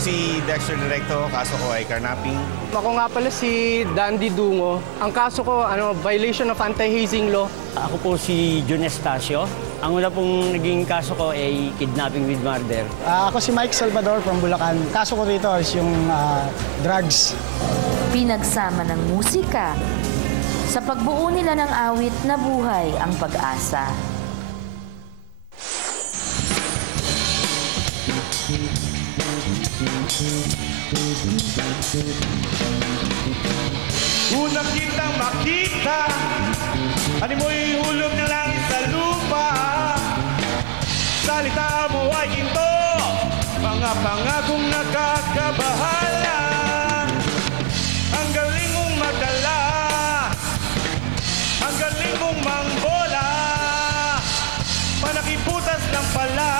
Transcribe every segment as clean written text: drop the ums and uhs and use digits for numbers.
po si Dexter Directo. Kaso ko ay carnapping. Ako nga pala si Dandy Dungo. Ang kaso ko, violation of anti-hazing law. Ako po si Jun Estacio. Ang una pong naging kaso ko ay kidnapping with murder. Ako si Mike Salvador from Bulacan. Kaso ko rito is yung drugs. Pinagsama ng musika. Sa pagbuo nila ng awit na Buhay ang Pag-asa. Unang kitang makita, ano mo'y hulog ng langit sa lupa. Salita mo ay ginto, mga pangakong nakakabahala. Ang galing mong magdala, ang galing mong mangbola. Panakiputas lang pala,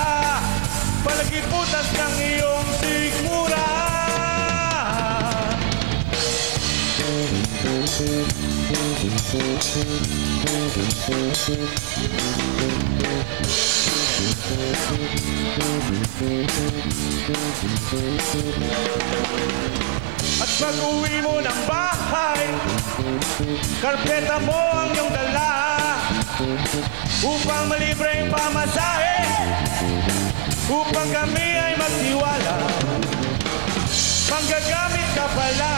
panakiputas ng iyong sigmura. At pag-uwi mo ng bahay, karpeta mo ang iyong dala upang malibre ang pamasahe, upang kami ay magtiwala. Manggagamit ka pala,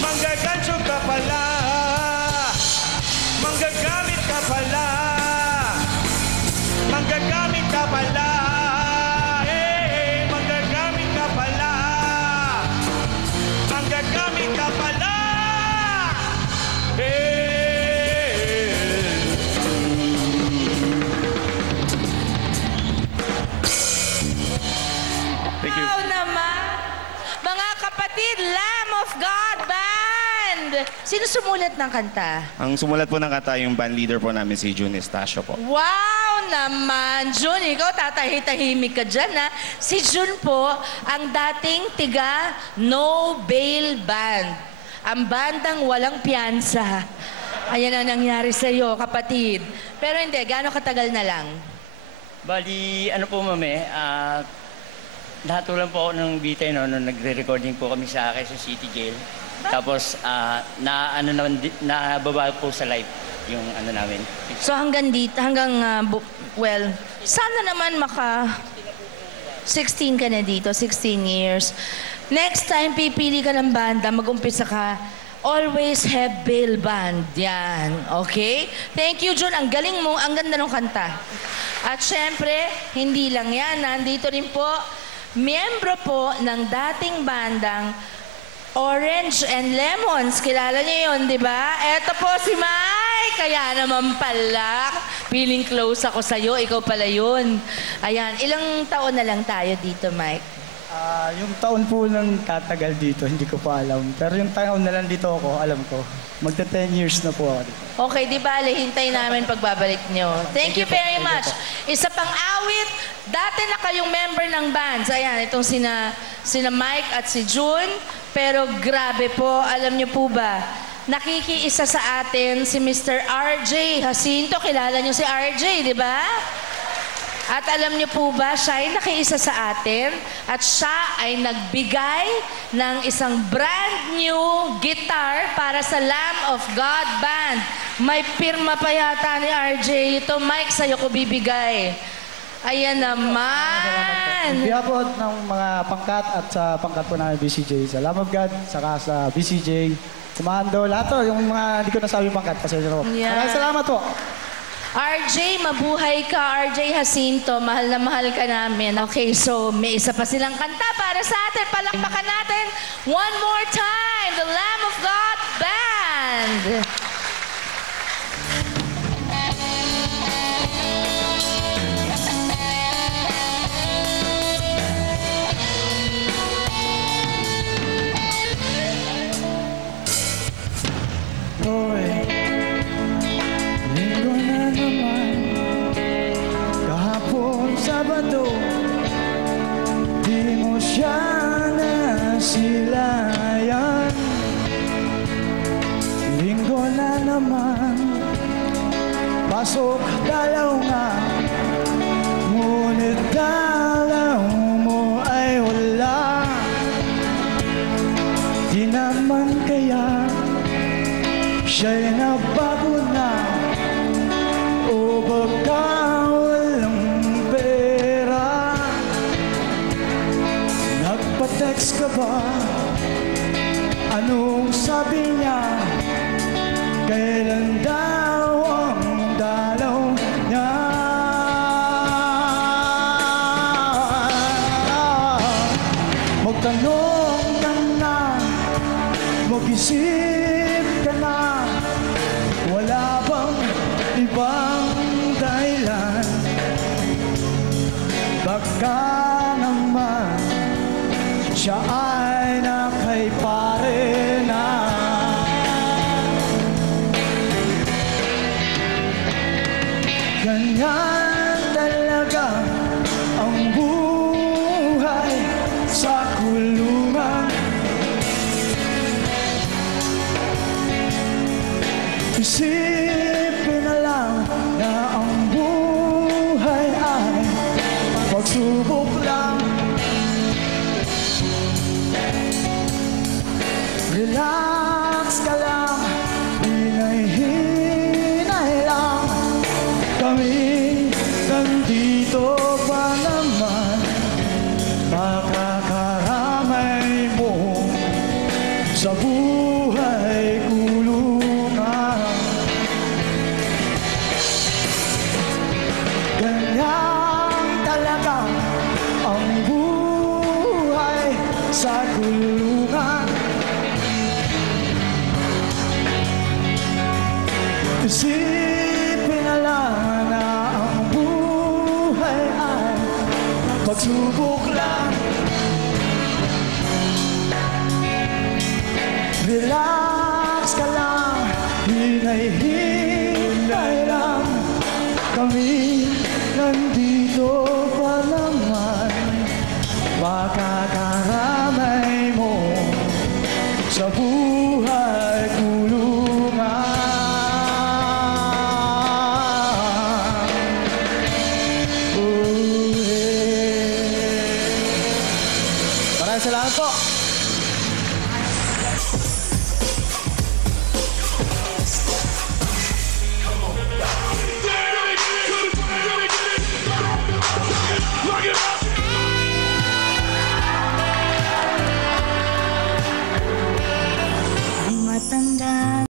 manggagancho ka pala, manggagamit ka pala, manggagamit ka pala, manggagamit ka pala, manggagamit ka pala, Thank you. Wow naman! Mga kapatid, Lamb of God Band! Sino sumulat ng kanta? Ang sumulat po ng kanta, yung band leader po namin, si Jun Estacio po. Wow naman! Jun, ikaw tatahimik ka dyan, ha? Si Jun po, ang dating tiga No Bail Band. Ang bandang walang piyansa. Ayan ang nangyari sa iyo, kapatid. Pero hindi, gaano katagal na lang? Bali, ano po mami, nahatulan po ako ng bitay nung nagre-recording po kami sa Quezon City Jail. Tapos, nababa po sa live yung ano namin. So hanggang dito, well, sana naman 16 ka na dito, 16 years. Next time, pipili ka ng banda, mag-umpisa ka, always have bail band. Yan, okay? Thank you, Jun. Ang galing mo, ang ganda ng kanta. At syempre, hindi lang yan. Nandito rin po, miyembro po ng dating bandang Orange and Lemons. Kilala niyo yun, di ba? Eto po si Mike. Kaya naman pala, feeling close ako sa'yo. Ikaw pala yun. Ayan, ilang taon na lang tayo dito, Mike? Yung taon po nang tatagal dito, hindi ko pa alam. Pero yung taon na lang dito ako, alam ko. Magta 10 years na po ako dito. Okay, di ba? Hintay namin pagbabalik nyo. Thank you very much. Isa pang awit, dati na kayong member ng bands. Ayan, itong sina Mike at si June. Pero grabe po, alam nyo po ba, nakikiisa sa atin si Mr. RJ Jacinto. Kilala nyo si RJ, di ba? At alam niyo po ba, siya ay nakiisa sa atin at siya ay nagbigay ng isang brand new guitar para sa Lamb of God Band. May pirma pa yata ni RJ. Ito, Mike, sa'yo ko bibigay. Ayan naman. Kaya po ng mga pangkat at sa pangkat po namin BCJ, sa Lamb of God, saka sa BCJ, sa Mando, lahat to, yung mga hindi ko nasabi pangkat, pasensya po. Yeah. Maraming salamat po. RJ, mabuhay ka. RJ Jacinto, mahal na mahal ka namin. Okay, so may isa pa silang kanta para sa atin. Palakpakan natin one more time, the Lamb of God Band. Linggo na naman, kahapon Sabado, di mo siya nasilayan. Linggo na naman, pasok dalaw nga, ngunit dalaw mo ay Siya'y nabago na o baka walang pera. Nagpa-text ka ba? Anong sabi niya? Kailan daw ang dalaw niya? Magtanong ka na, mag-isip ka na. Wala bang ibang dahilan? Baka naman siya ay nakaypare na. Ganyan talaga ang buhay sa kulungan. Isipin na lang na ang buhay ay pagsubok lang. Relax ka lang, hinay-hinay lang. Kami nandito pa naman, makakaramay mo sa buhay kulungan. Ganyan talaga ang buhay sa kulungan. Isipin na lang na ang buhay ay pagsubok lang. Relax ka lang, hinay-hinay lang. Kami nandito pa naman, makakaramay mo sa buhay kulungan. Maraming salamat po.